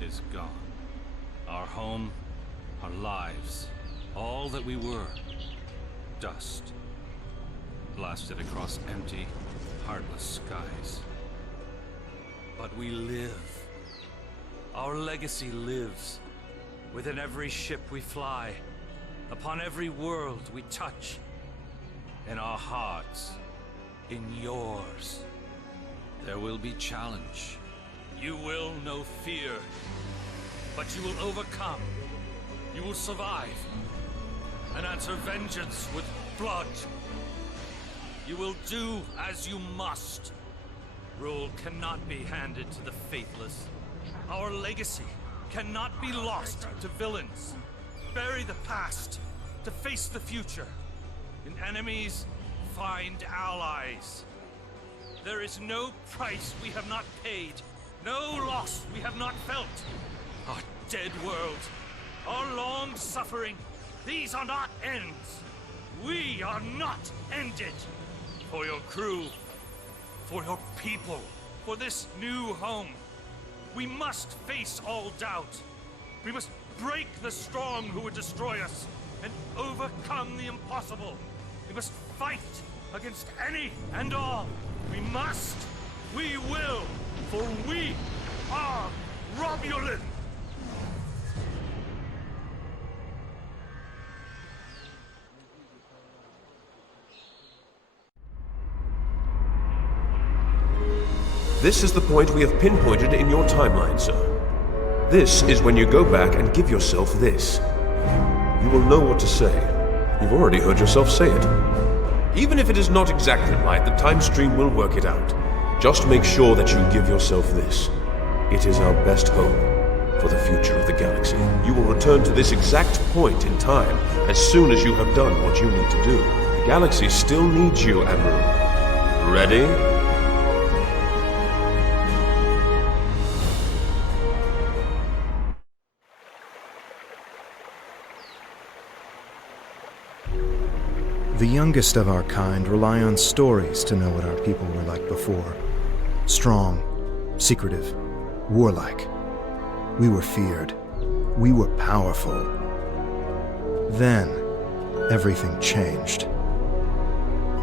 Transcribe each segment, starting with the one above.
is gone. Our home, our lives, all that we were, dust. Blasted across empty, heartless skies. But we live. Our legacy lives within every ship we fly, upon every world we touch, in our hearts, in yours. There will be challenge. You will know fear, but you will overcome. You will survive and answer vengeance with blood. You will do as you must. Rule cannot be handed to the faithless. Our legacy cannot be lost to villains. Bury the past to face the future. In enemies, find allies. There is no price we have not paid, no loss we have not felt. Our dead world, our long suffering, these are not ends. We are not ended. For your crew, for your people, for this new home, we must face all doubt. We must break the strong who would destroy us and overcome the impossible. We must fight against any and all. We must, we will, for we are Romulan. This is the point we have pinpointed in your timeline, sir. This is when you go back and give yourself this. You will know what to say. You've already heard yourself say it. Even if it is not exactly right, the time stream will work it out. Just make sure that you give yourself this. It is our best hope for the future of the galaxy. You will return to this exact point in time as soon as you have done what you need to do. The galaxy still needs you, Admiral. Ready? The youngest of our kind rely on stories to know what our people were like before. Strong, secretive, warlike. We were feared. We were powerful. Then, everything changed.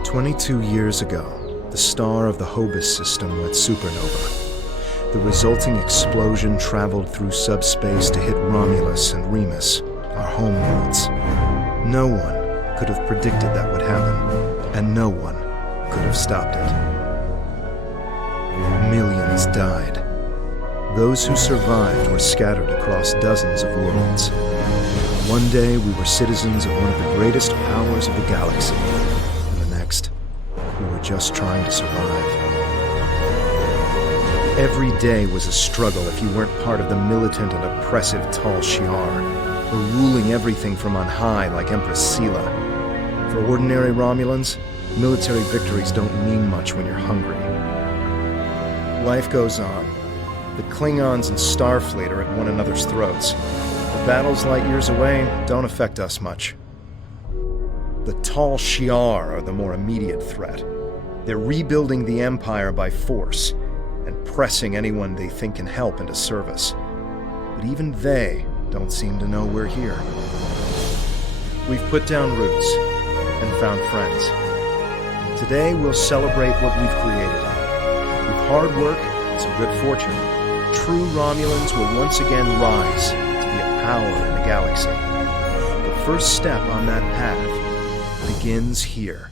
22 years ago, the star of the Hobus System went supernova. The resulting explosion traveled through subspace to hit Romulus and Remus, our homeworlds. No one could have predicted that would happen, and no one could have stopped it. Millions died. Those who survived were scattered across dozens of worlds. One day we were citizens of one of the greatest powers of the galaxy, and the next, we were just trying to survive. Every day was a struggle if you weren't part of the militant and oppressive Tal Shiar, or ruling everything from on high like Empress Sela. For ordinary Romulans, military victories don't mean much when you're hungry. Life goes on. The Klingons and Starfleet are at one another's throats. The battles light years away don't affect us much. The Tal Shiar are the more immediate threat. They're rebuilding the Empire by force, and pressing anyone they think can help into service. But even they don't seem to know we're here. We've put down roots and found friends. Today we'll celebrate what we've created. With hard work and some good fortune, true Romulans will once again rise to be a power in the galaxy. The first step on that path begins here.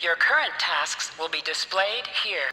Your current tasks will be displayed here.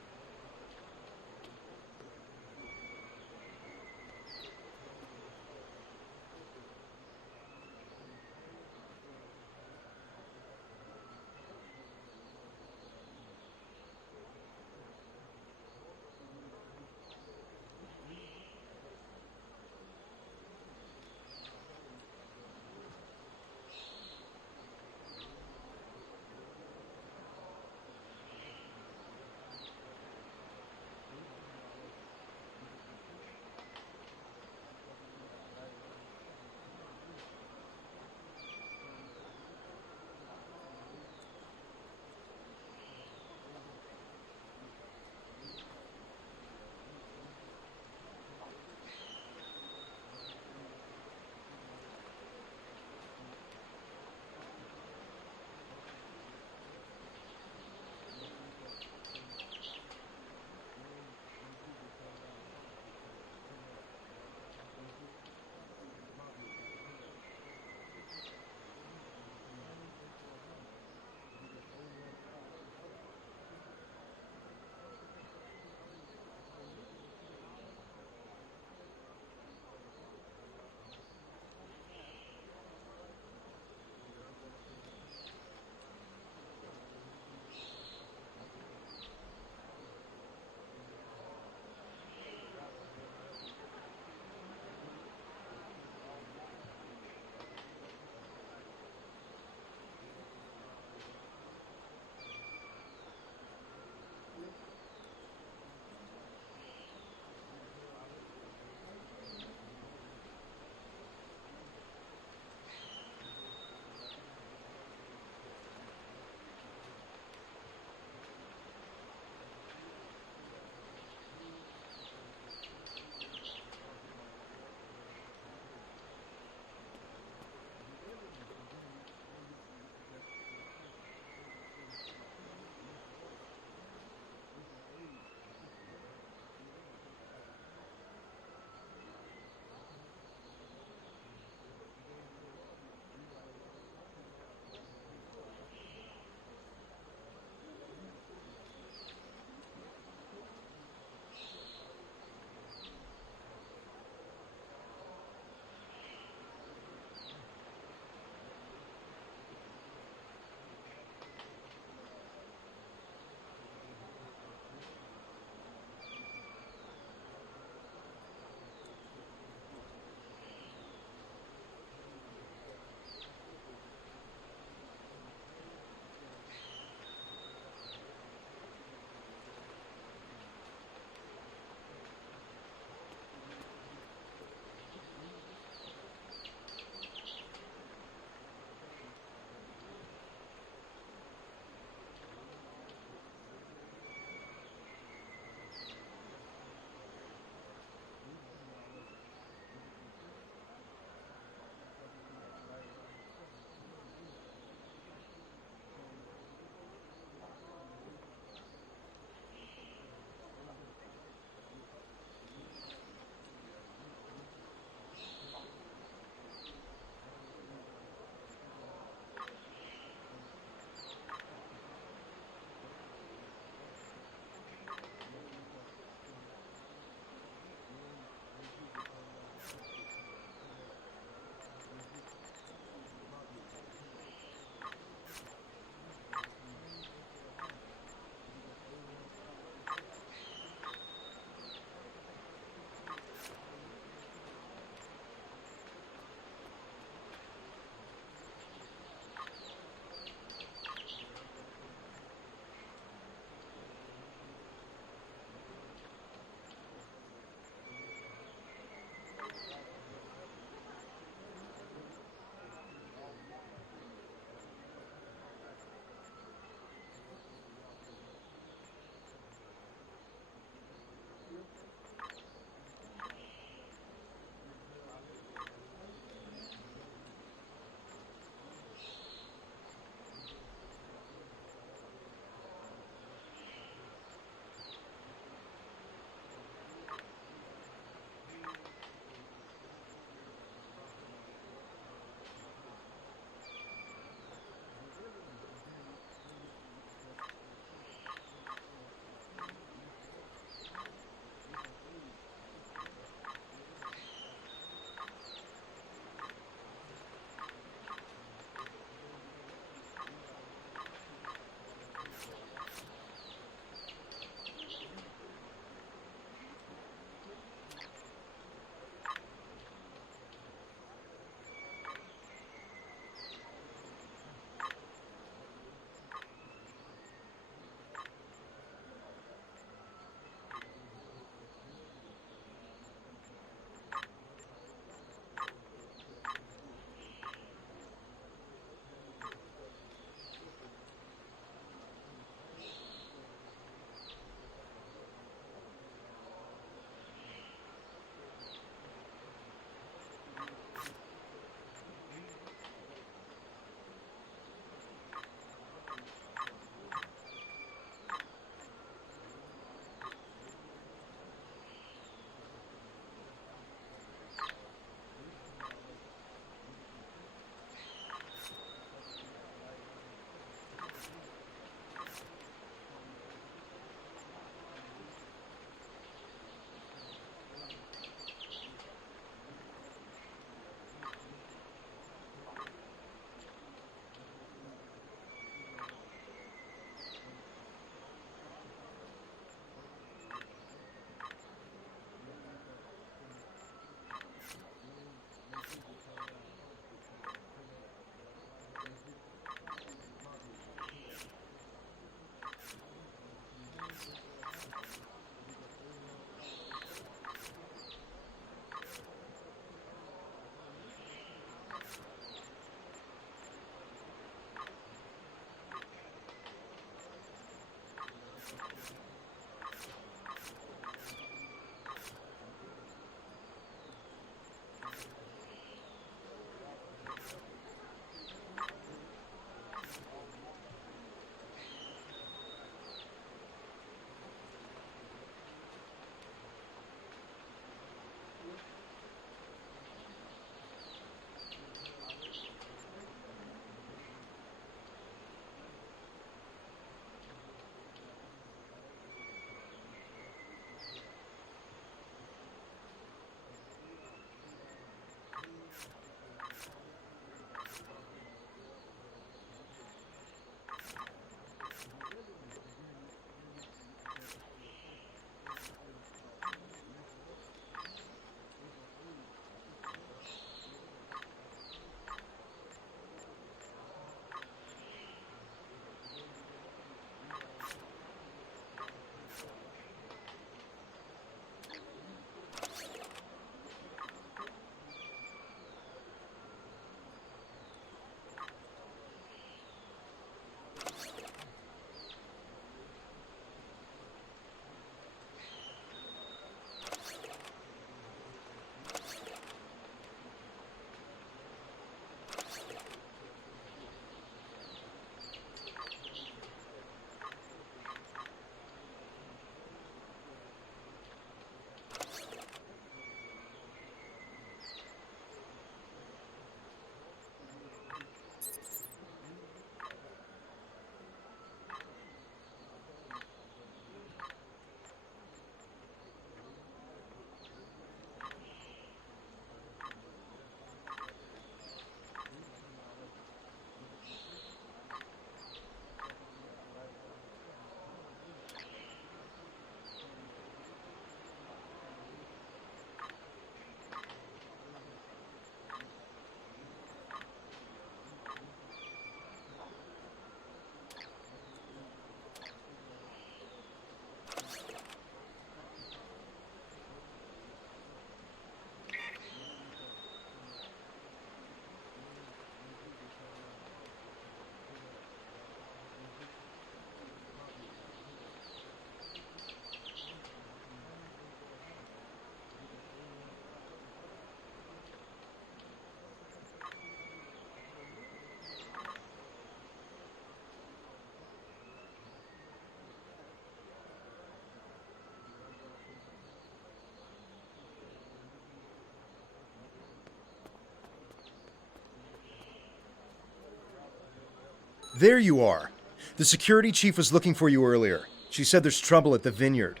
There you are. The security chief was looking for you earlier. She said there's trouble at the vineyard.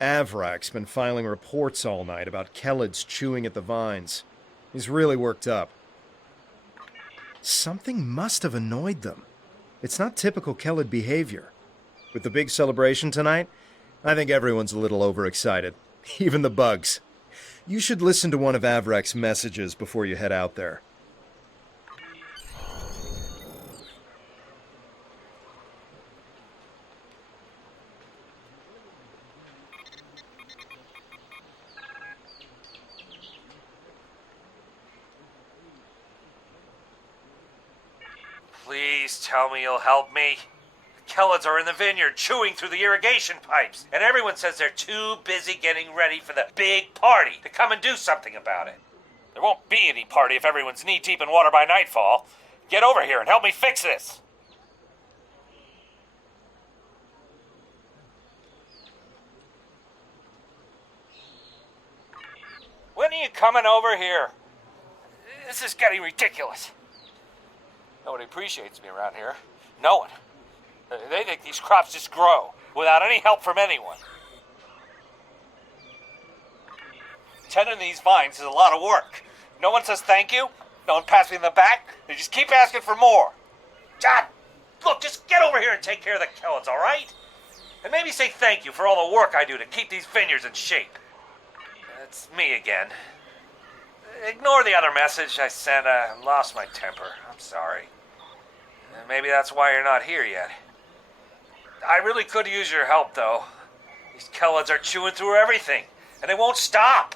Avrak's been filing reports all night about Kellids chewing at the vines. He's really worked up. Something must have annoyed them. It's not typical Kellid behavior. With the big celebration tonight, I think everyone's a little overexcited. Even the bugs. You should listen to one of Avrak's messages before you head out there. Please tell me you'll help me. The Kellids are in the vineyard chewing through the irrigation pipes, and everyone says they're too busy getting ready for the big party to come and do something about it. There won't be any party if everyone's knee-deep in water by nightfall. Get over here and help me fix this. When are you coming over here? This is getting ridiculous. Nobody appreciates me around here. No one. They think these crops just grow without any help from anyone. Tending these vines is a lot of work. No one says thank you. No one pats me in the back. They just keep asking for more. God, look, just get over here and take care of the Kellids, all right? And maybe say thank you for all the work I do to keep these vineyards in shape. It's me again. Ignore the other message I sent. I lost my temper. I'm sorry. Maybe that's why you're not here yet. I really could use your help, though. These Kellids are chewing through everything, and they won't stop.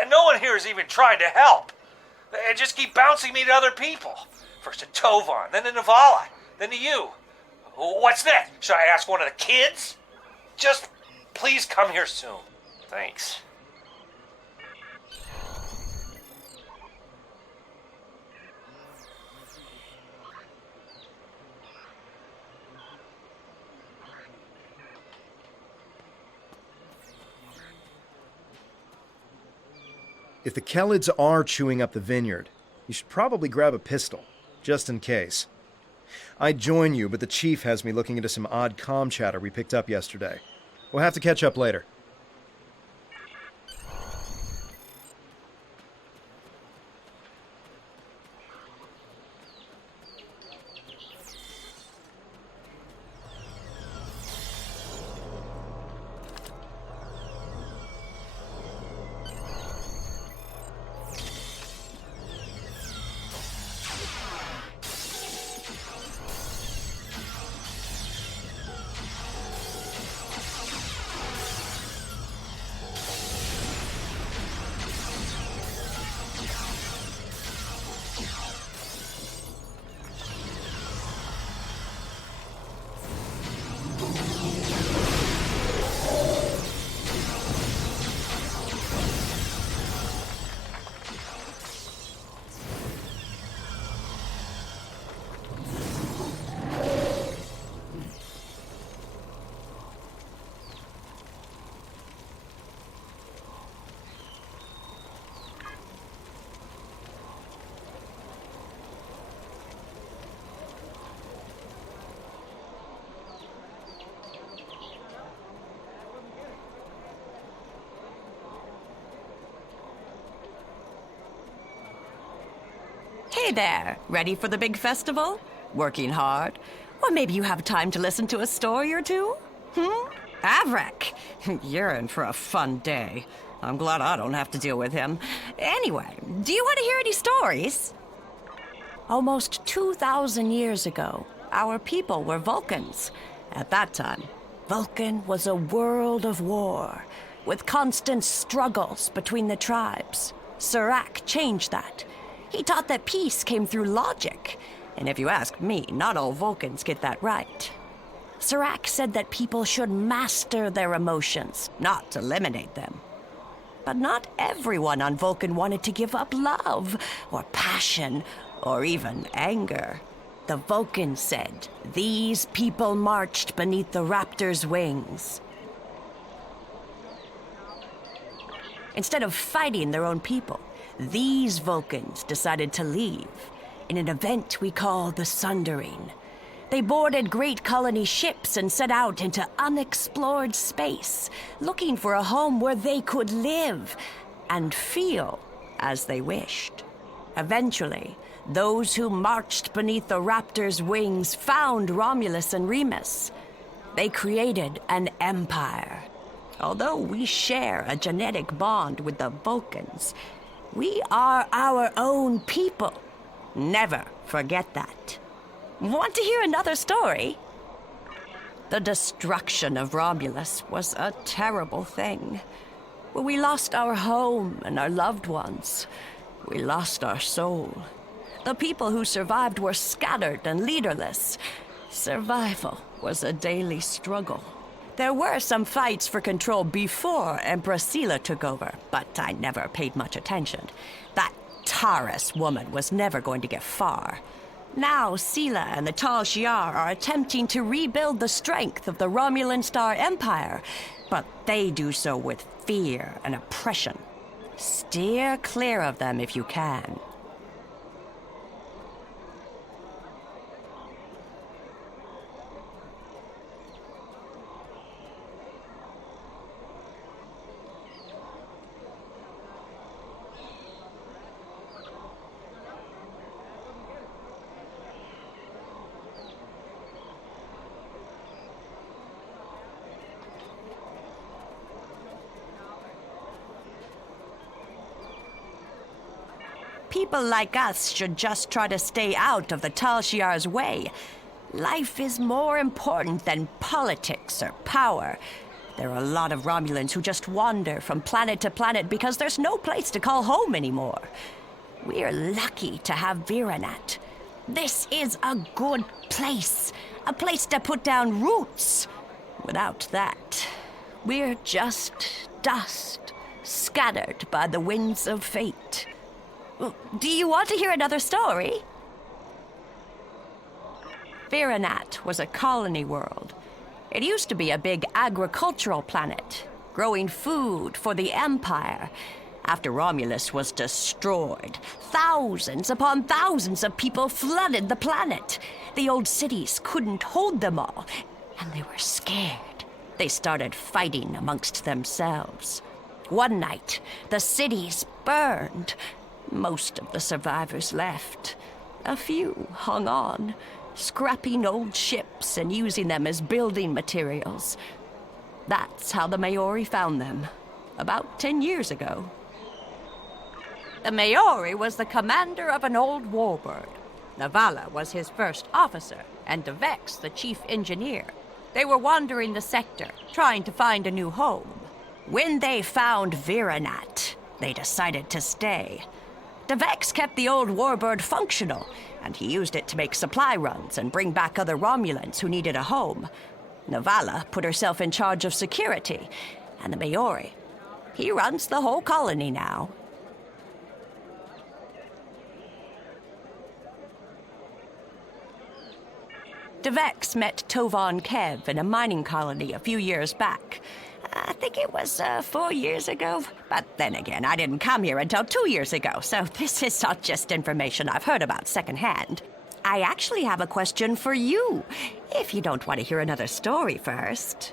And no one here is even trying to help. They just keep bouncing me to other people. First to Tovan, then to Navala, then to you. What's next? Should I ask one of the kids? Just please come here soon. Thanks. If the Kellids are chewing up the vineyard, you should probably grab a pistol, just in case. I'd join you, but the chief has me looking into some odd comm chatter we picked up yesterday. We'll have to catch up later. Hey there, ready for the big festival? Working hard? Or maybe you have time to listen to a story or two? Avrak, you're in for a fun day. I'm glad I don't have to deal with him. Anyway, do you want to hear any stories? Almost 2,000 years ago, our people were Vulcans. At that time, Vulcan was a world of war, with constant struggles between the tribes. Serac changed that. He taught that peace came through logic. And if you ask me, not all Vulcans get that right. Serac said that people should master their emotions, not eliminate them. But not everyone on Vulcan wanted to give up love, or passion, or even anger. The Vulcans said, these people marched beneath the raptor's wings. Instead of fighting their own people, these Vulcans decided to leave. in an event we call the Sundering. They boarded great colony ships and set out into unexplored space, looking for a home where they could live and feel as they wished. Eventually, those who marched beneath the Raptor's wings found Romulus and Remus. They created an empire. Although we share a genetic bond with the Vulcans, we are our own people. Never forget that. Want to hear another story? The destruction of Romulus was a terrible thing. We lost our home and our loved ones. We lost our soul. The people who survived were scattered and leaderless. Survival was a daily struggle. There were some fights for control before Empress Sela took over, but I never paid much attention. That Taurus woman was never going to get far. Now Sela and the Tal Shiar are attempting to rebuild the strength of the Romulan Star Empire, but they do so with fear and oppression. Steer clear of them if you can. People like us should just try to stay out of the Tal Shiar's way. Life is more important than politics or power. There are a lot of Romulans who just wander from planet to planet because there's no place to call home anymore. We're lucky to have Viranat. This is a good place. A place to put down roots. Without that, we're just dust, scattered by the winds of fate. Do you want to hear another story? Viranat was a colony world. It used to be a big agricultural planet, growing food for the Empire. After Romulus was destroyed, thousands upon thousands of people flooded the planet. The old cities couldn't hold them all, and they were scared. They started fighting amongst themselves. One night, the cities burned. Most of the survivors left. A few hung on, scrapping old ships and using them as building materials. That's how the Maori found them, about 10 years ago. The Maori was the commander of an old warbird. Navala was his first officer, and Devex the chief engineer. They were wandering the sector, trying to find a new home. When they found Viranat, they decided to stay. Devex kept the old warbird functional, and he used it to make supply runs and bring back other Romulans who needed a home. Navala put herself in charge of security, and the Maori, he runs the whole colony now. Devex met Tovan Kev in a mining colony a few years back. I think it was 4 years ago. But then again, I didn't come here until 2 years ago, so this is not just information I've heard about secondhand. I actually have a question for you, if you don't want to hear another story first.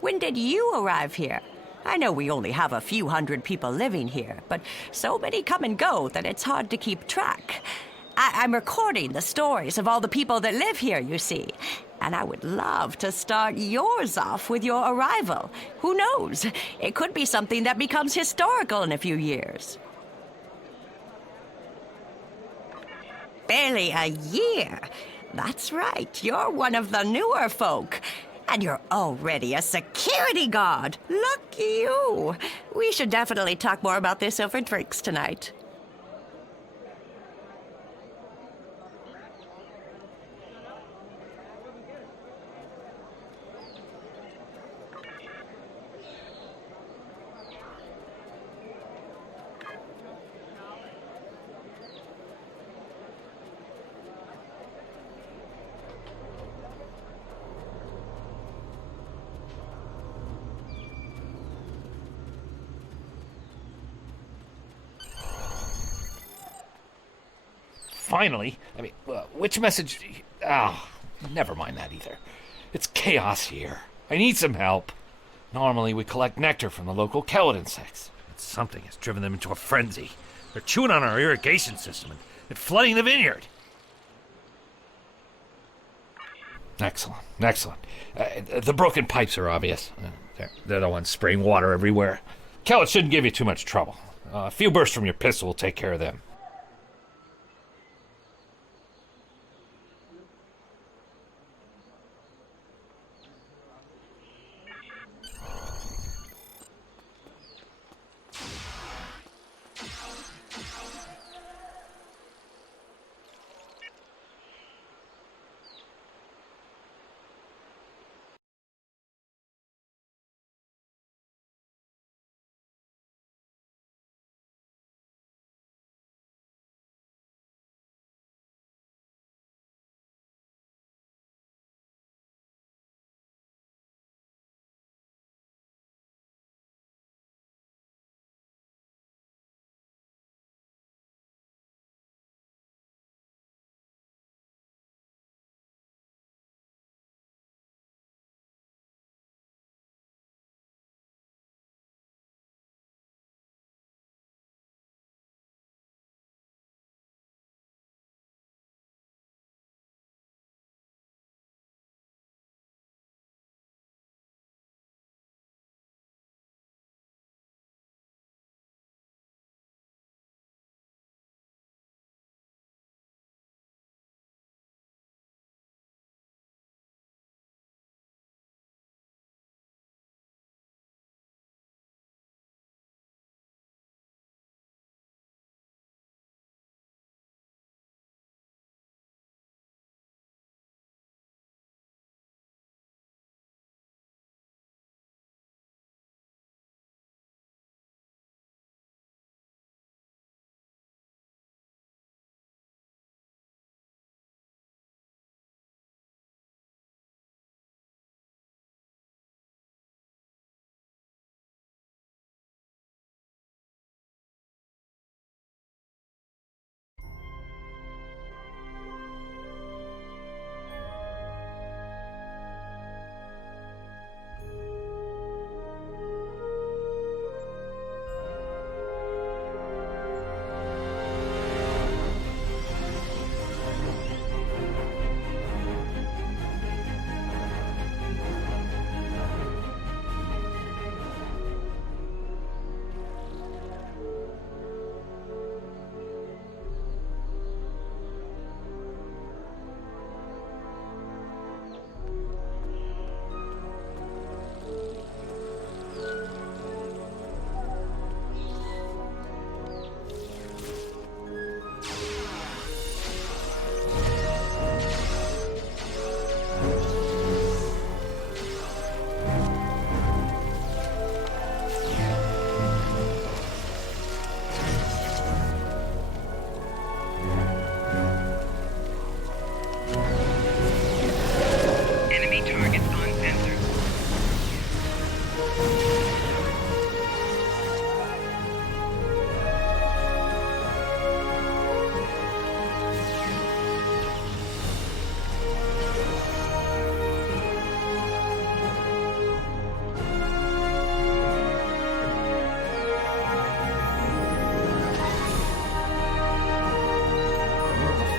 When did you arrive here? I know we only have a few hundred people living here, but so many come and go that it's hard to keep track. I'm recording the stories of all the people that live here, you see. And I would love to start yours off with your arrival. Who knows? It could be something that becomes historical in a few years. Barely a year. That's right, you're one of the newer folk. And you're already a security guard. Lucky you. We should definitely talk more about this over drinks tonight. finally. I mean, which message... never mind that either. It's chaos here. I need some help. Normally we collect nectar from the local kelid insects. But something has driven them into a frenzy. They're chewing on our irrigation system and flooding the vineyard. Excellent. The broken pipes are obvious. They're the ones spraying water everywhere. Kellet shouldn't give you too much trouble. A few bursts from your pistol will take care of them.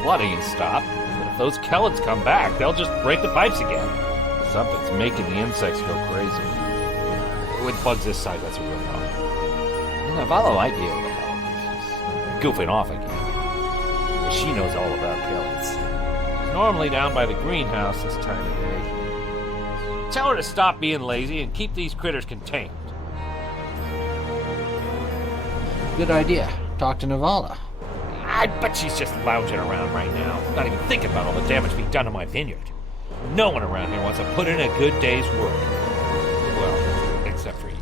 Flooding stopped, but if those Kellids come back, they'll just break the pipes again. Something's making the insects go crazy. With bugs this size, that's a real problem. Navala might be able to help. She's goofing off again. She knows all about Kellids. She's normally down by the greenhouse this time of day. Tell her to stop being lazy and keep these critters contained. Good idea. Talk to Navala. I bet she's just lounging around right now, not even thinking about all the damage being done to my vineyard. No one around here wants to put in a good day's work. Well, except for you.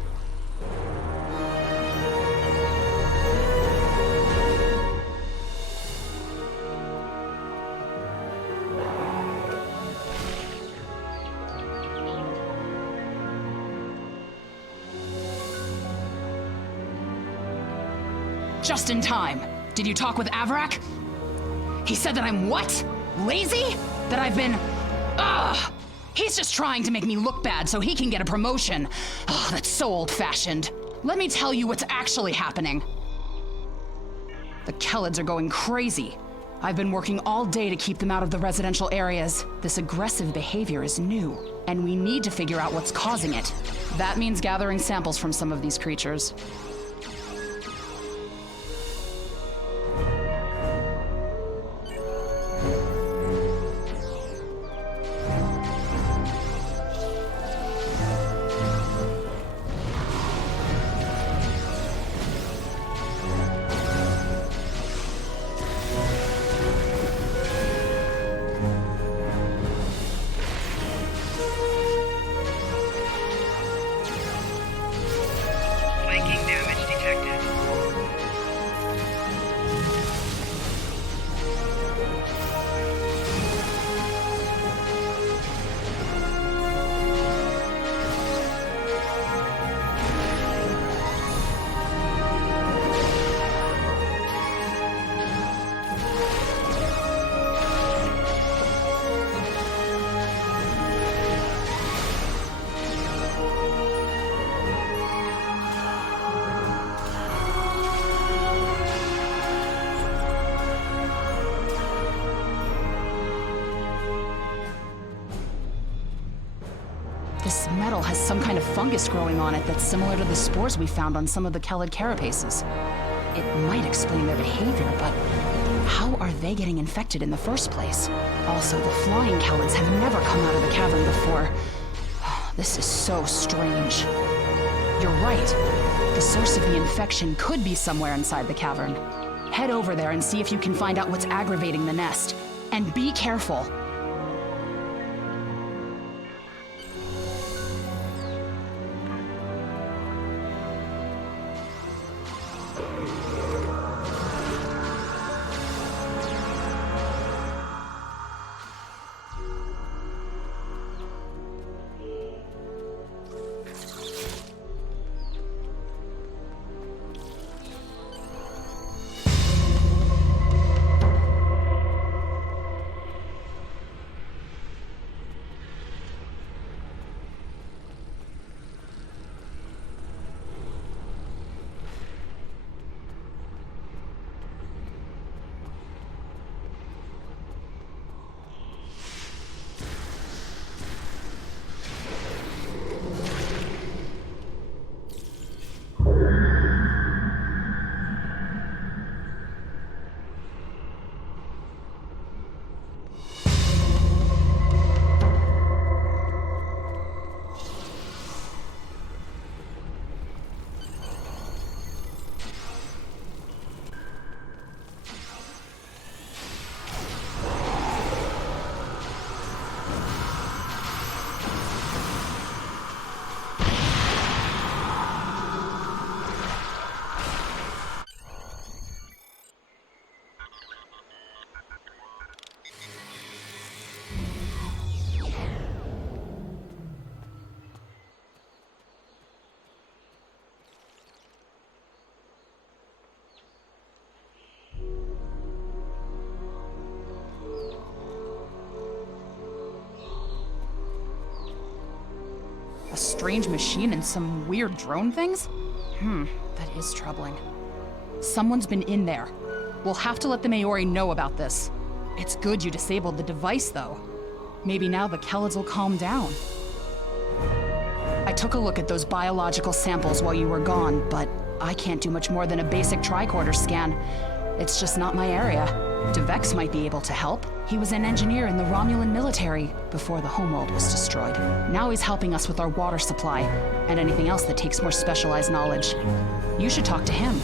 Just in time. Did you talk with Avrak? He said that I'm what? Lazy? That I've been... Ugh! He's just trying to make me look bad so he can get a promotion. Oh, that's so old-fashioned. Let me tell you what's actually happening. The Kellids are going crazy. I've been working all day to keep them out of the residential areas. This aggressive behavior is new, and we need to figure out what's causing it. That means gathering samples from some of these creatures. This metal has some kind of fungus growing on it that's similar to the spores we found on some of the Kellid carapaces. It might explain their behavior, but how are they getting infected in the first place? Also, the flying Kellids have never come out of the cavern before. This is so strange. You're right. The source of the infection could be somewhere inside the cavern. Head over there and see if you can find out what's aggravating the nest. And be careful. A strange machine and some weird drone things? That is troubling. Someone's been in there. We'll have to let the Maori know about this. It's good you disabled the device, though. Maybe now the Kellids will calm down. I took a look at those biological samples while you were gone, but I can't do much more than a basic tricorder scan. It's just not my area. DeVex might be able to help. He was an engineer in the Romulan military before the homeworld was destroyed. Now he's helping us with our water supply and anything else that takes more specialized knowledge. You should talk to him.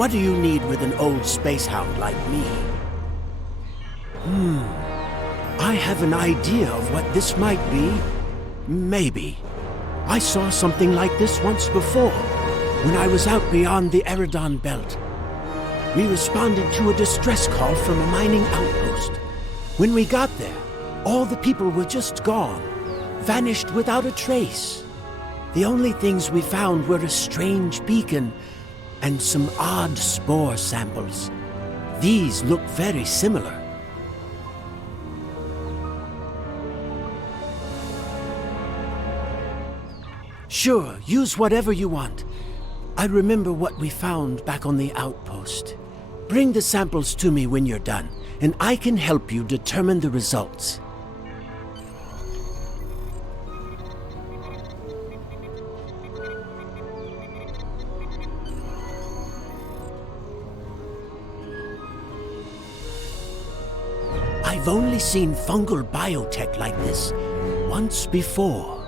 What do you need with an old space hound like me? I have an idea of what this might be. Maybe. I saw something like this once before, when I was out beyond the Eridon Belt. We responded to a distress call from a mining outpost. When we got there, all the people were just gone, vanished without a trace. The only things we found were a strange beacon and some odd spore samples. These look very similar. Sure, use whatever you want. I remember what we found back on the outpost. Bring the samples to me when you're done, and I can help you determine the results. I've only seen fungal biotech like this once before.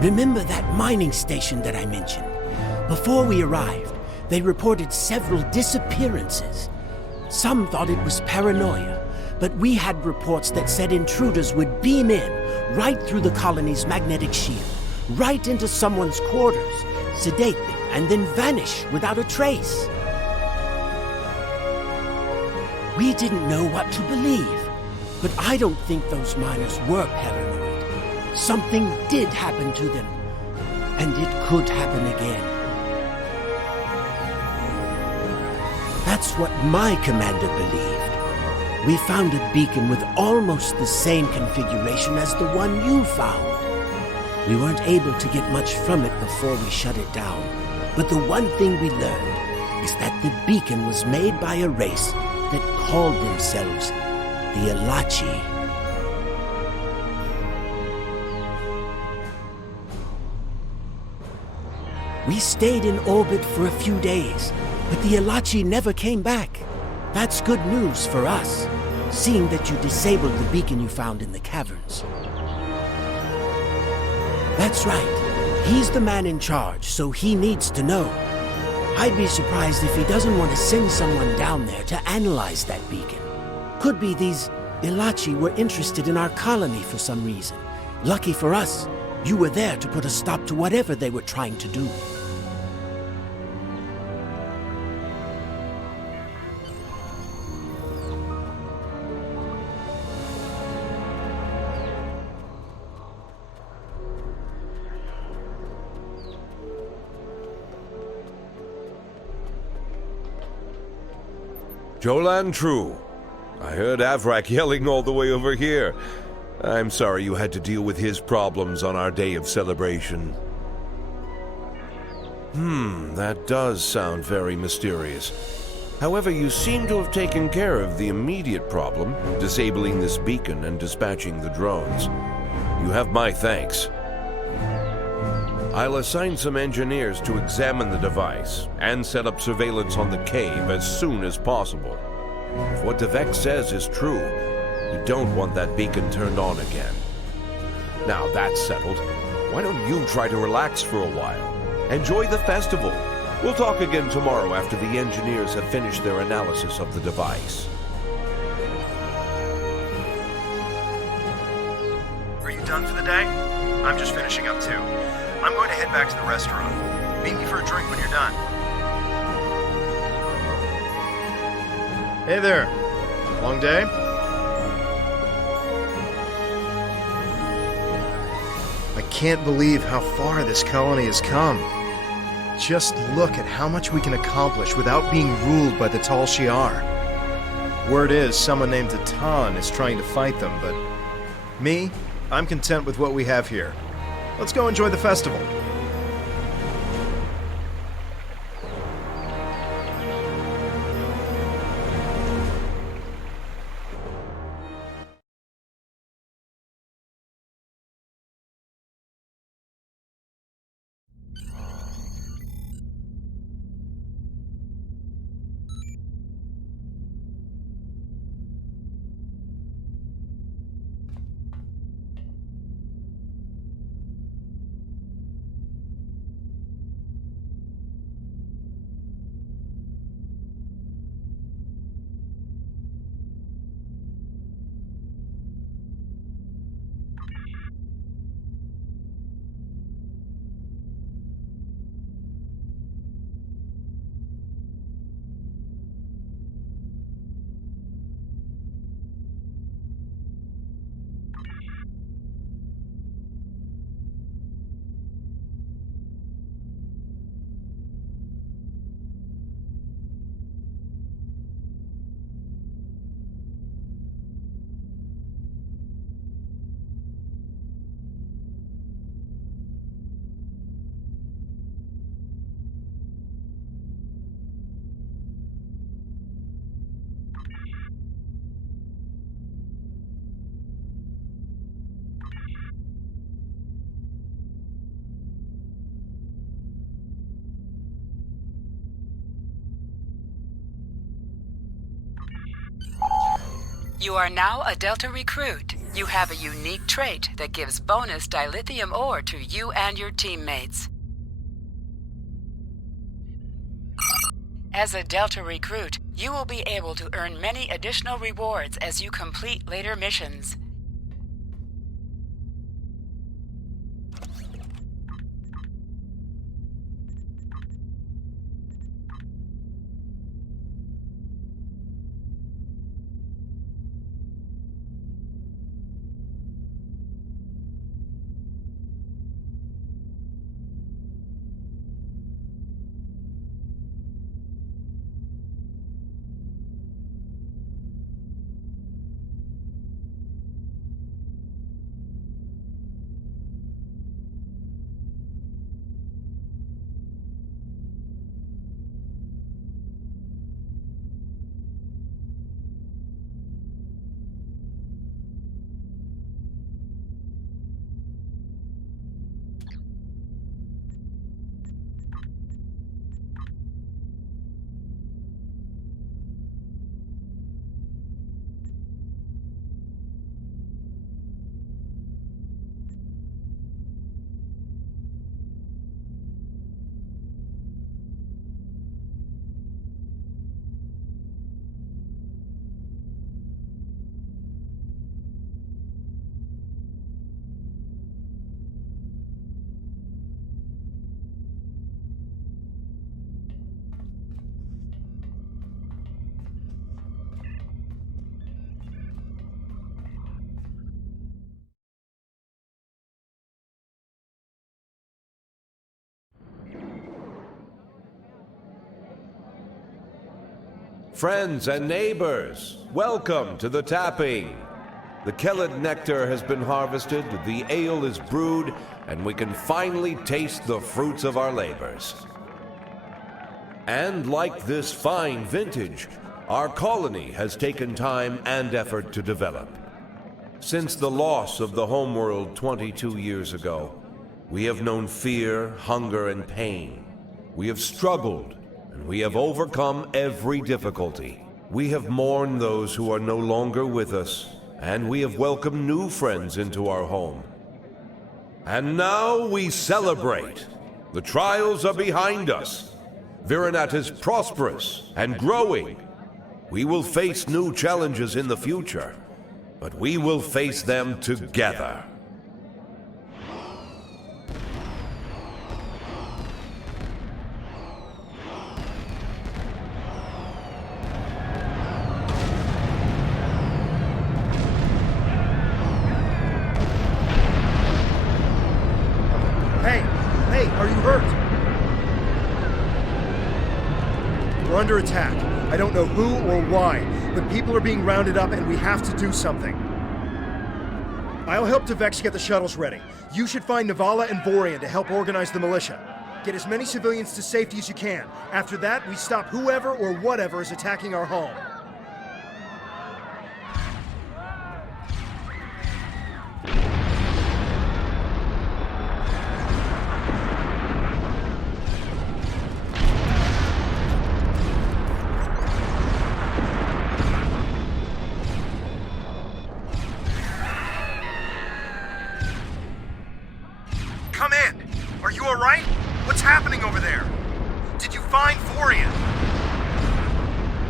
Remember that mining station that I mentioned? Before we arrived, they reported several disappearances. Some thought it was paranoia, but we had reports that said intruders would beam in right through the colony's magnetic shield, right into someone's quarters, sedate them, and then vanish without a trace. We didn't know what to believe, but I don't think those miners were paranoid. Something did happen to them, and it could happen again. That's what my commander believed. We found a beacon with almost the same configuration as the one you found. We weren't able to get much from it before we shut it down, but the one thing we learned is that the beacon was made by a race that called themselves the Elachi. We stayed in orbit for a few days, but the Elachi never came back. That's good news for us, seeing that you disabled the beacon you found in the caverns. That's right. He's the man in charge, so he needs to know. I'd be surprised if he doesn't want to send someone down there to analyze that beacon. Could be these Elachi were interested in our colony for some reason. Lucky for us, you were there to put a stop to whatever they were trying to do. Jolan True. I heard Avrak yelling all the way over here. I'm sorry you had to deal with his problems on our day of celebration. That does sound very mysterious. However, you seem to have taken care of the immediate problem, disabling this beacon and dispatching the drones. You have my thanks. I'll assign some engineers to examine the device and set up surveillance on the cave as soon as possible. If what Devek says is true, we don't want that beacon turned on again. Now that's settled, why don't you try to relax for a while? Enjoy the festival. We'll talk again tomorrow after the engineers have finished their analysis of the device. Are you done for the day? I'm just finishing up too. I'm going to head back to the restaurant. Meet me for a drink when you're done. Hey there. Long day? I can't believe how far this colony has come. Just look at how much we can accomplish without being ruled by the Tal Shiar. Word is someone named Atan is trying to fight them, but me, I'm content with what we have here. Let's go enjoy the festival. You are now a Delta recruit. You have a unique trait that gives bonus dilithium ore to you and your teammates. As a Delta recruit, you will be able to earn many additional rewards as you complete later missions. Friends and neighbors, welcome to the tapping. The Kelid nectar has been harvested, the ale is brewed, and we can finally taste the fruits of our labors. And like this fine vintage, our colony has taken time and effort to develop. Since the loss of the homeworld 22 years ago, we have known fear, hunger, and pain. We have struggled, and we have overcome every difficulty. We have mourned those who are no longer with us, and we have welcomed new friends into our home. And now we celebrate. The trials are behind us. Virinat is prosperous and growing. We will face new challenges in the future, but we will face them together. Hey, are you hurt? We're under attack. I don't know who or why, but people are being rounded up and we have to do something. I'll help Vex get the shuttles ready. You should find Navala and Vorian to help organize the militia. Get as many civilians to safety as you can. After that, we stop whoever or whatever is attacking our home. Come in! Are you alright? What's happening over there? Did you find Vorian?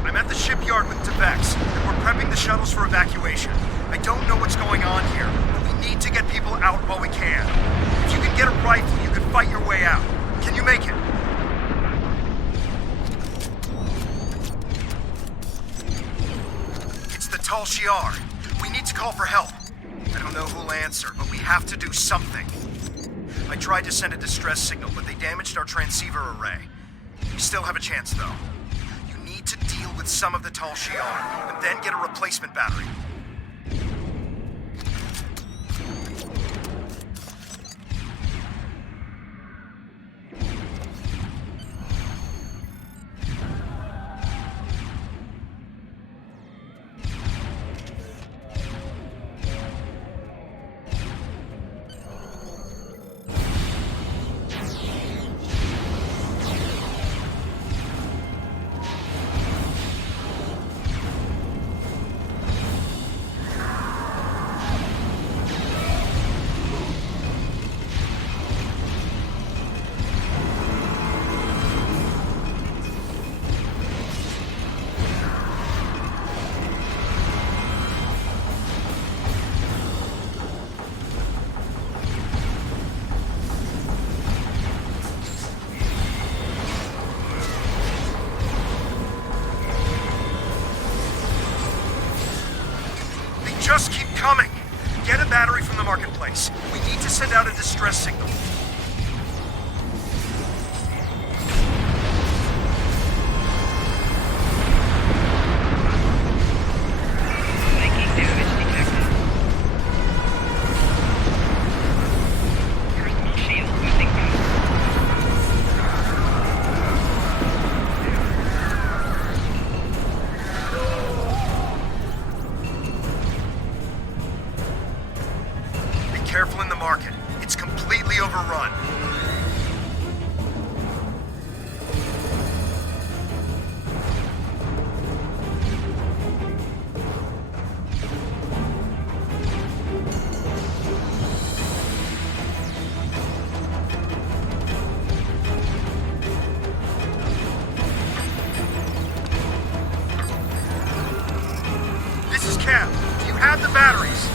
I'm at the shipyard with Vex, and we're prepping the shuttles for evacuation. I don't know what's going on here, but we need to get people out while we can. If you can get a rifle, you can fight your way out. Can you make it? It's the Tal Shiar. We need to call for help. I don't know who'll answer, but we have to do something. I tried to send a distress signal, but they damaged our transceiver array. We still have a chance, though. You need to deal with some of the Tal Shiar, and then get a replacement battery. just keep coming. Get a battery from the marketplace. We need to send out a distress signal. Making damage detected. Personal shield losing power. Careful in the market. It's completely overrun. This is Cap. Do you have the batteries?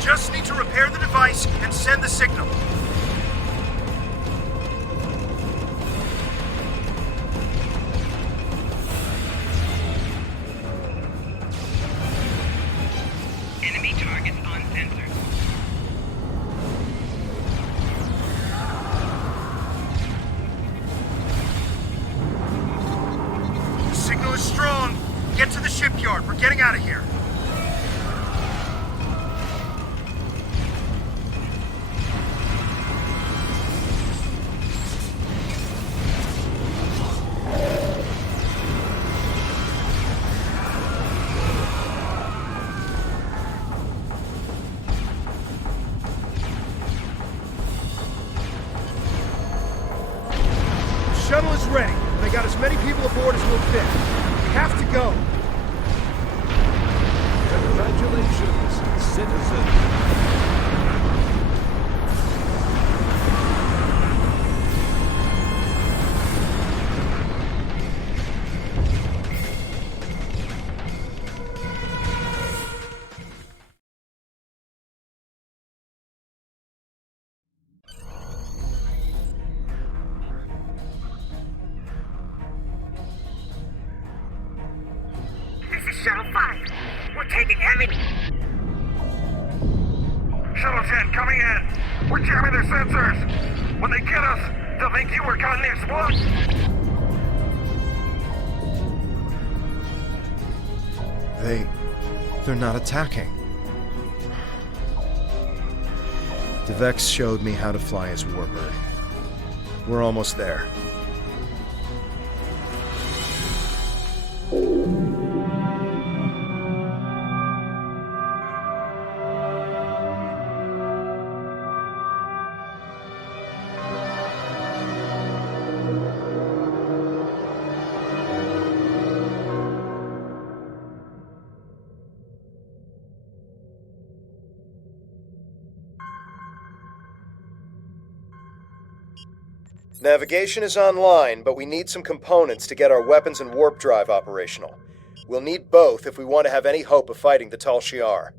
Just need to repair the device and send the signal. Enemy targets on sensors. The signal is strong. Get to the shipyard. We're getting out of here. Shuttle is ready. They got as many people aboard as will fit. We have to go. Congratulations, citizen. Shuttle 5. We're taking heavy. Shuttle 10 coming in. We're jamming their sensors. When they get us, they'll think you were caught in the explosion. They're not attacking. DeVex showed me how to fly his warbird. We're almost there. Navigation is online, but we need some components to get our weapons and warp drive operational. We'll need both if we want to have any hope of fighting the Tal Shiar.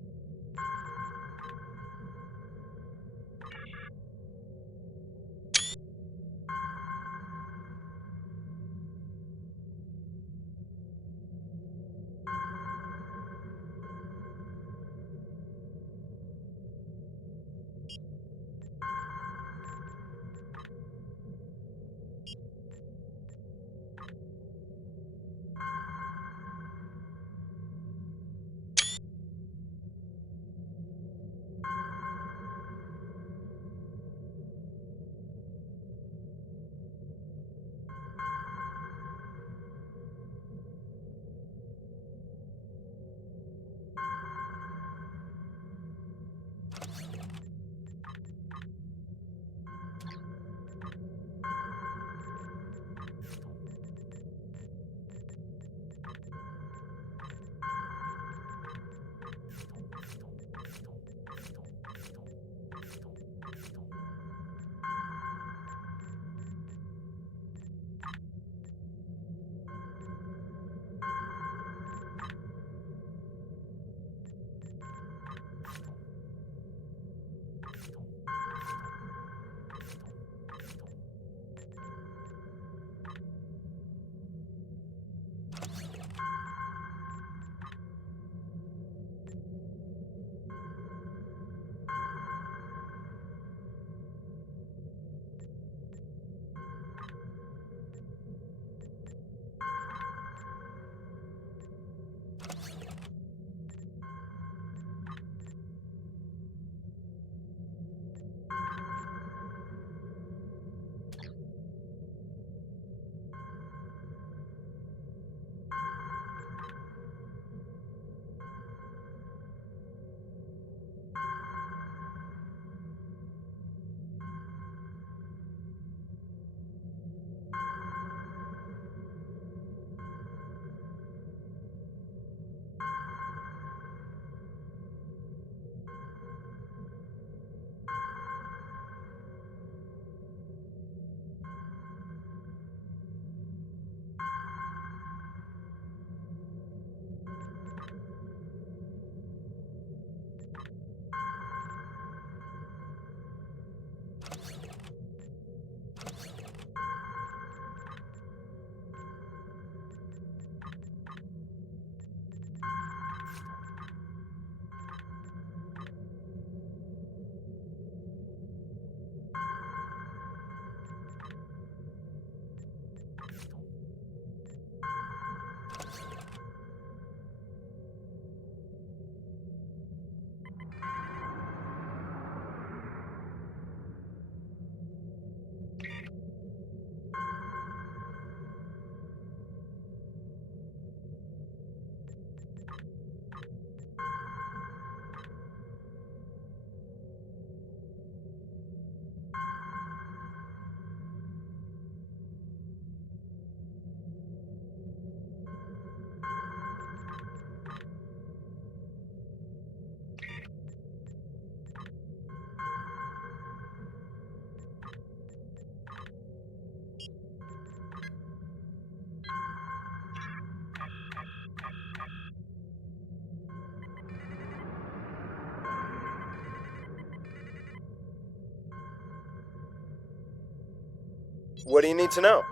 What do you need to know?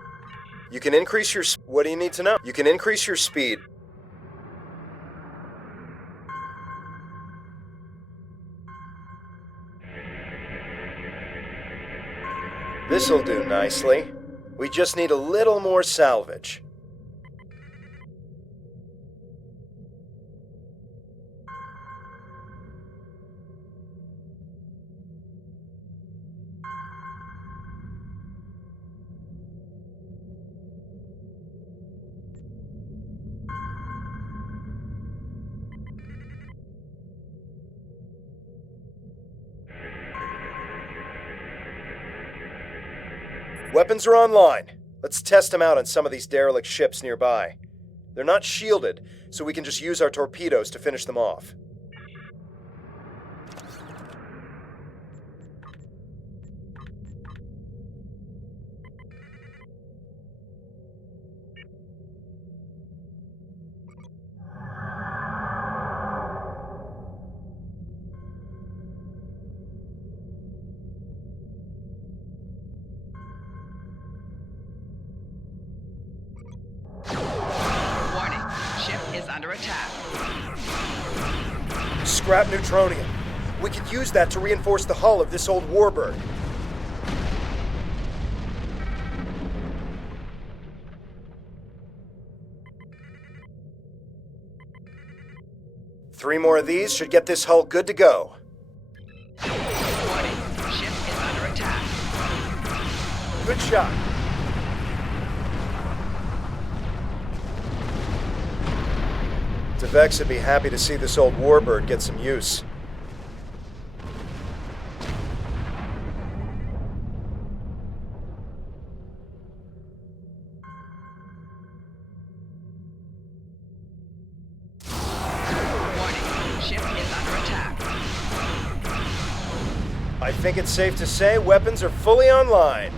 You can increase your... What do you need to know? You can increase your speed. This'll do nicely. We just need a little more salvage. Weapons are online. Let's test them out on some of these derelict ships nearby. They're not shielded, so we can just use our torpedoes to finish them off. Under attack. Scrap neutronium. We could use that to reinforce the hull of this old warbird. Three more of these should get this hull good to go. Warning, ship is under attack. Good shot. Vex would be happy to see this old warbird get some use. Warning, ship is under attack. I think it's safe to say weapons are fully online.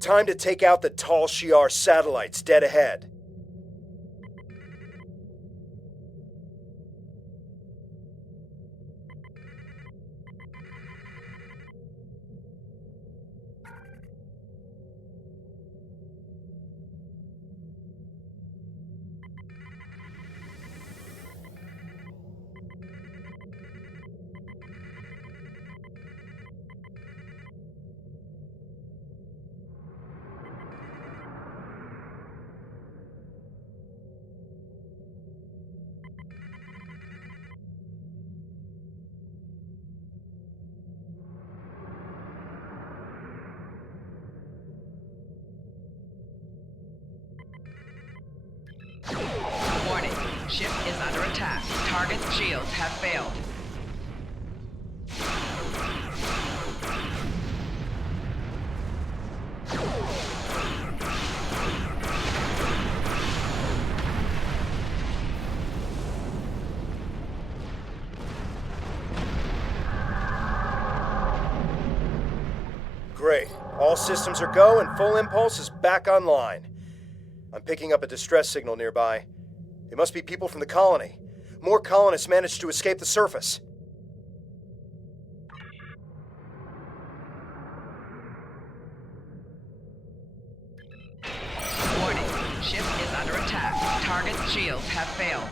Time to take out the Tal Shiar satellites dead ahead. Warning, ship is under attack. Target's shields have failed. Great. All systems are go and full impulse is back online. I'm picking up a distress signal nearby. It must be people from the colony. More colonists managed to escape the surface. Warning, ship is under attack. Target's shields have failed.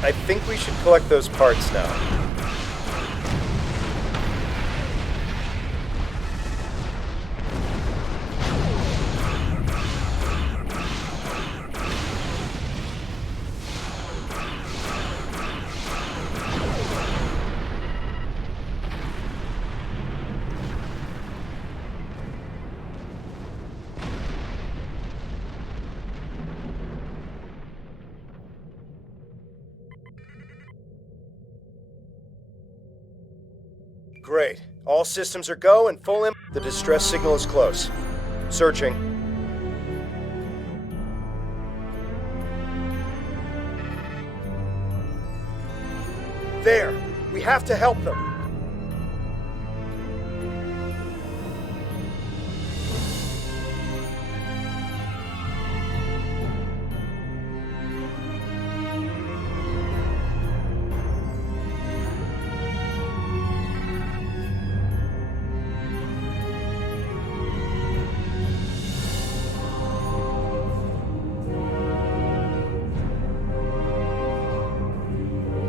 I think we should collect those parts now. Great. All systems are go and full The distress signal is close. Searching. there. We have to help them.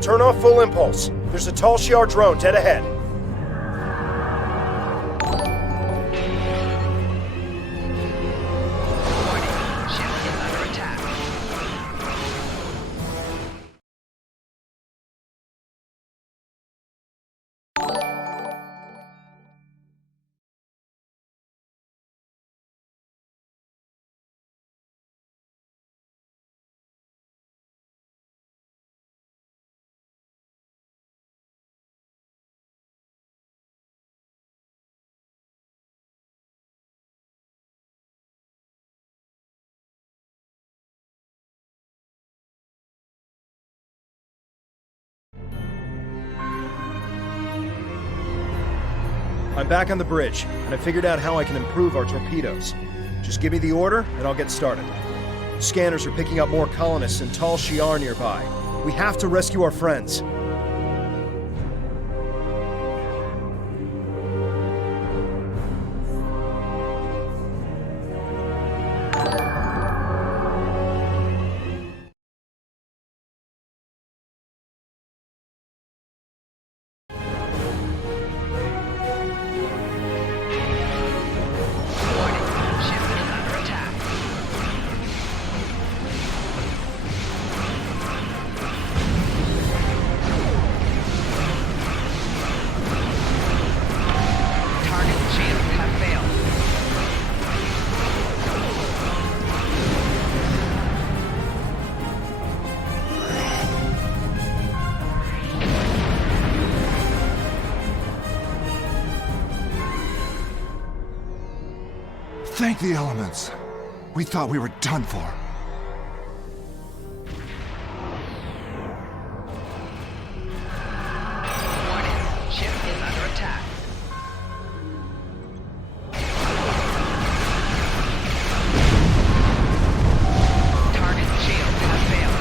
Turn off full impulse. There's a tall Shi'ar drone dead ahead. Warning, ship is under attack. I'm back on the bridge, and I figured out how I can improve our torpedoes. Just give me the order, and I'll get started. Scanners are picking up more colonists and tall Shi'ar nearby. We have to rescue our friends. Thank the elements. We thought we were done for. Warning, ship is under attack. Target shield has failed.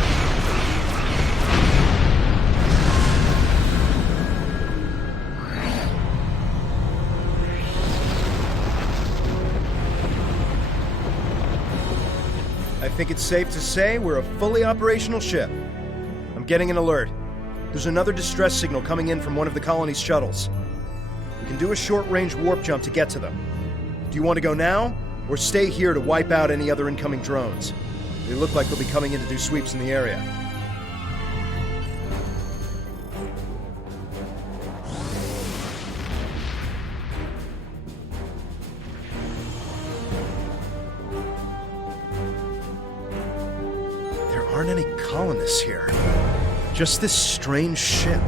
I think it's safe to say we're a fully operational ship. I'm getting an alert. There's another distress signal coming in from one of the colony's shuttles. We can do a short-range warp jump to get to them. Do you want to go now, or stay here to wipe out any other incoming drones? They look like they'll be coming in to do sweeps in the area. Aren't any colonists here. Just this strange ship.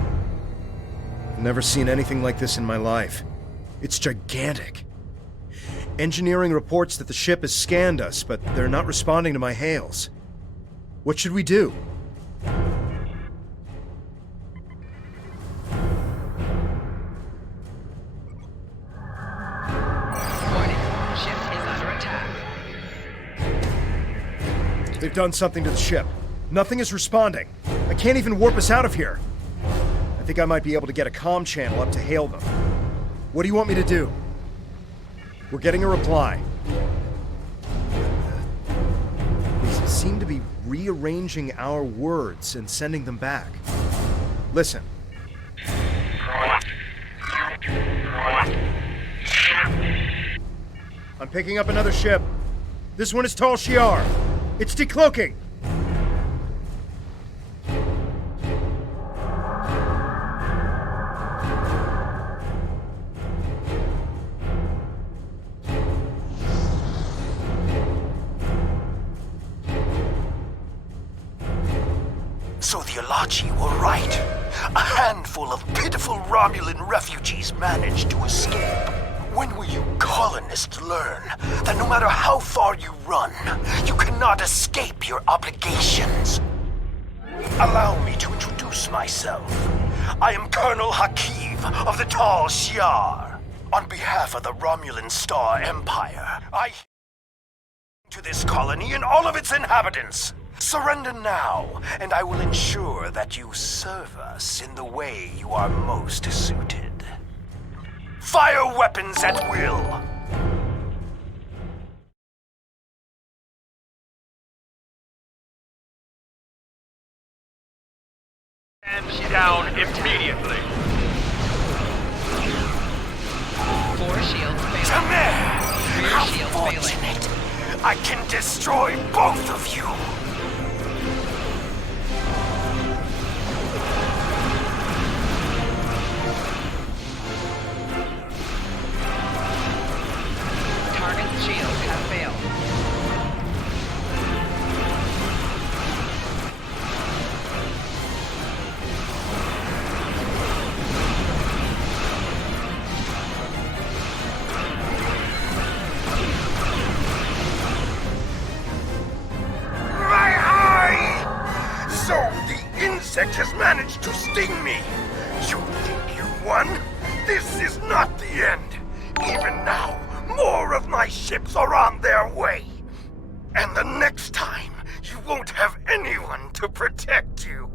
I've never seen anything like this in my life. It's gigantic. Engineering reports that the ship has scanned us, but they're not responding to my hails. What should we do? Warning, ship is under attack. They've done something to the ship. Nothing is responding. I can't even warp us out of here. I think I might be able to get a comm channel up to hail them. What do you want me to do? We're getting a reply. They seem to be rearranging our words and sending them back. Listen. I'm picking up another ship. This one is tall Shi'ar. It's decloaking. So the Alachi were right. A handful of pitiful Romulan refugees managed to escape. When will you colonists learn that no matter how far you run, you cannot escape your obligations? Allow me to introduce myself. I am Colonel Hakiv of the Tal Shiar. On behalf of the Romulan Star Empire, I to this colony and all of its inhabitants. Surrender now, and I will ensure that you serve us in the way you are most suited. Fire weapons at will! Stand down immediately. Four shields failing. Tamer! Rear How shield fortunate! I can destroy both of you! Target shields have failed. My eye! So the insect has managed to sting me! You think you won? This is not the end! Even now, more of my ships are on their way! And the next time, you won't have anyone to protect you!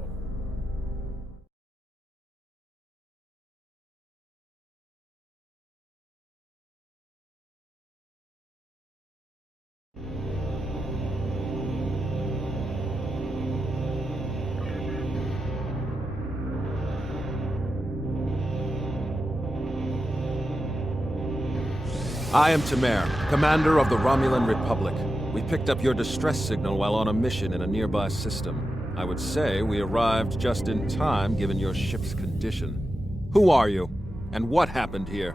I am Tamer, commander of the Romulan Republic. We picked up your distress signal while on a mission in a nearby system. I would say we arrived just in time given your ship's condition. Who are you? And what happened here?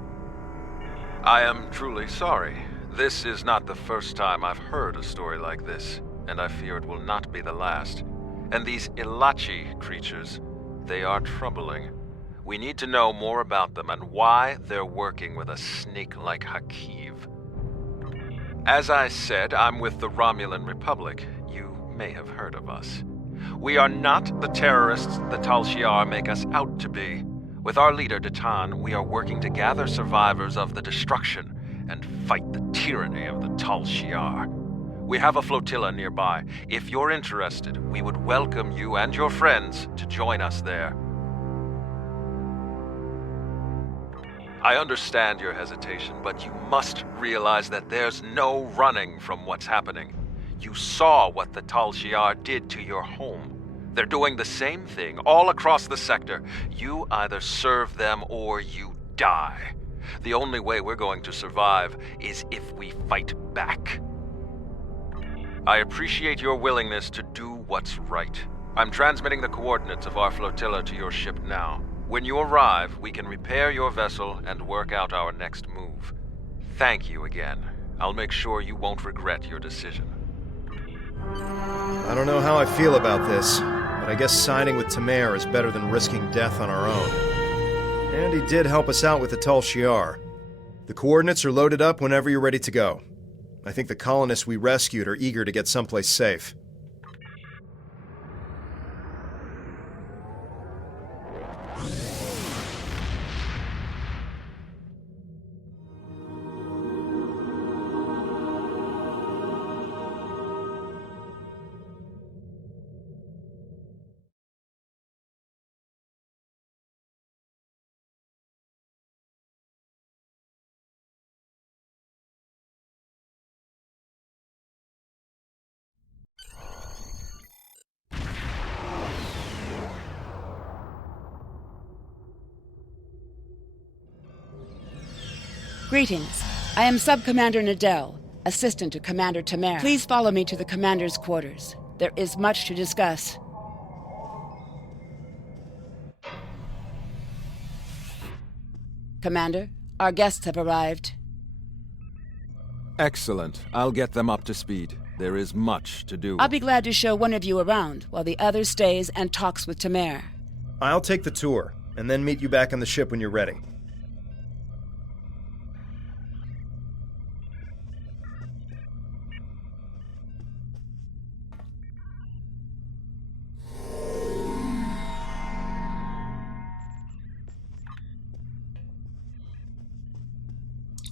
I am truly sorry. This is not the first time I've heard a story like this, and I fear it will not be the last. And these Ilachi creatures, they are troubling. We need to know more about them and why they're working with a snake like Hakiv. As I said, I'm with the Romulan Republic. You may have heard of us. We are not the terrorists the Tal Shiar make us out to be. With our leader, Datan, we are working to gather survivors of the destruction and fight the tyranny of the Tal Shiar. We have a flotilla nearby. If you're interested, we would welcome you and your friends to join us there. I understand your hesitation, but you must realize that there's no running from what's happening. You saw what the Tal Shiar did to your home. They're doing the same thing all across the sector. You either serve them or you die. The only way we're going to survive is if we fight back. I appreciate your willingness to do what's right. I'm transmitting the coordinates of our flotilla to your ship now. When you arrive, we can repair your vessel and work out our next move. Thank you again. I'll make sure you won't regret your decision. I don't know how I feel about this, but I guess siding with Tamer is better than risking death on our own. And he did help us out with the Tal Shiar. The coordinates are loaded up whenever you're ready to go. I think the colonists we rescued are eager to get someplace safe. Greetings. I am Sub-Commander Nadell, assistant to Commander Tamer. Please follow me to the Commander's quarters. There is much to discuss. Commander, our guests have arrived. Excellent. I'll get them up to speed. There is much to do. I'll be glad to show one of you around, while the other stays and talks with Tamer. I'll take the tour, and then meet you back on the ship when you're ready.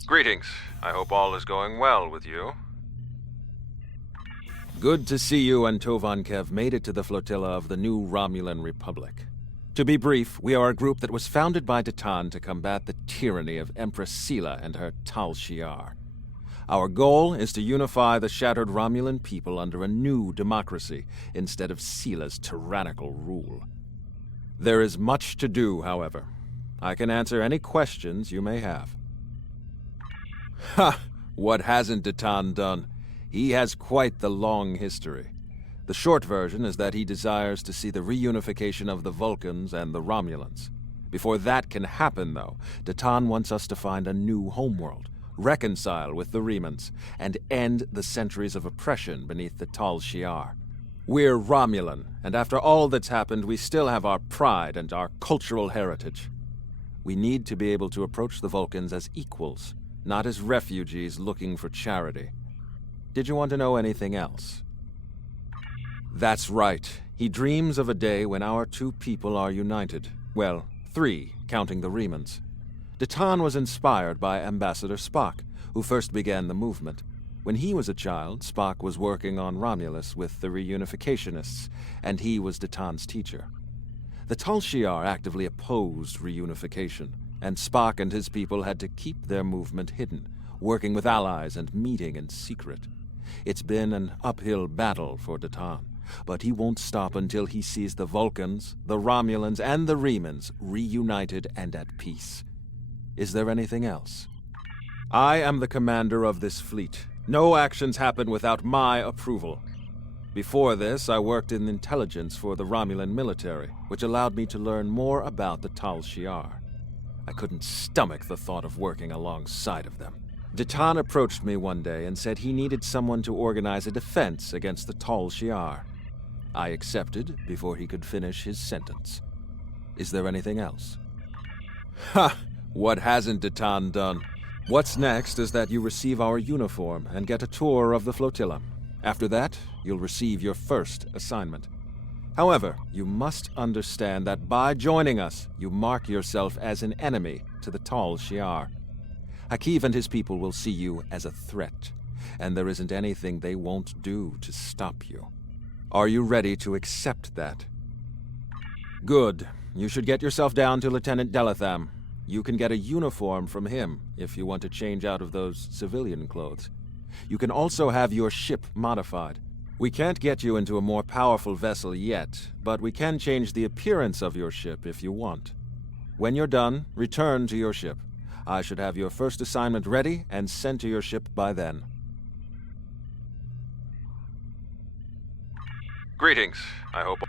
Greetings. I hope all is going well with you. Good to see you and Tovankev made it to the flotilla of the new Romulan Republic. To be brief, we are a group that was founded by Datan to combat the tyranny of Empress Sela and her Tal Shiar. Our goal is to unify the shattered Romulan people under a new democracy instead of Sela's tyrannical rule. There is much to do, however. I can answer any questions you may have. Ha! What hasn't Datan done? He has quite the long history. The short version is that he desires to see the reunification of the Vulcans and the Romulans. Before that can happen, though, Datan wants us to find a new homeworld, reconcile with the Remans, and end the centuries of oppression beneath the Tal Shiar. We're Romulan, and after all that's happened, we still have our pride and our cultural heritage. We need to be able to approach the Vulcans as equals, not as refugees looking for charity. Did you want to know anything else? That's right. He dreams of a day when our two people are united. Well, three, counting the Remans. Datan was inspired by Ambassador Spock, who first began the movement. When he was a child, Spock was working on Romulus with the reunificationists, and he was Datan's teacher. The Tal Shiar actively opposed reunification, and Spock and his people had to keep their movement hidden, working with allies and meeting in secret. It's been an uphill battle for Datan, but he won't stop until he sees the Vulcans, the Romulans, and the Remans reunited and at peace. Is there anything else? I am the commander of this fleet. No actions happen without my approval. Before this, I worked in intelligence for the Romulan military, which allowed me to learn more about the Tal Shiar. I couldn't stomach the thought of working alongside of them. Datan approached me one day and said he needed someone to organize a defense against the Tal Shiar. I accepted before he could finish his sentence. Is there anything else? Ha! What hasn't Datan done? What's next is that you receive our uniform and get a tour of the flotilla. After that, you'll receive your first assignment. However, you must understand that by joining us, you mark yourself as an enemy to the Tal Shiar. Hakiv and his people will see you as a threat, and there isn't anything they won't do to stop you. Are you ready to accept that? Good. You should get yourself down to Lieutenant Delatham. You can get a uniform from him if you want to change out of those civilian clothes. You can also have your ship modified. We can't get you into a more powerful vessel yet, but we can change the appearance of your ship if you want. When you're done, return to your ship. I should have your first assignment ready and sent to your ship by then. Greetings. I hope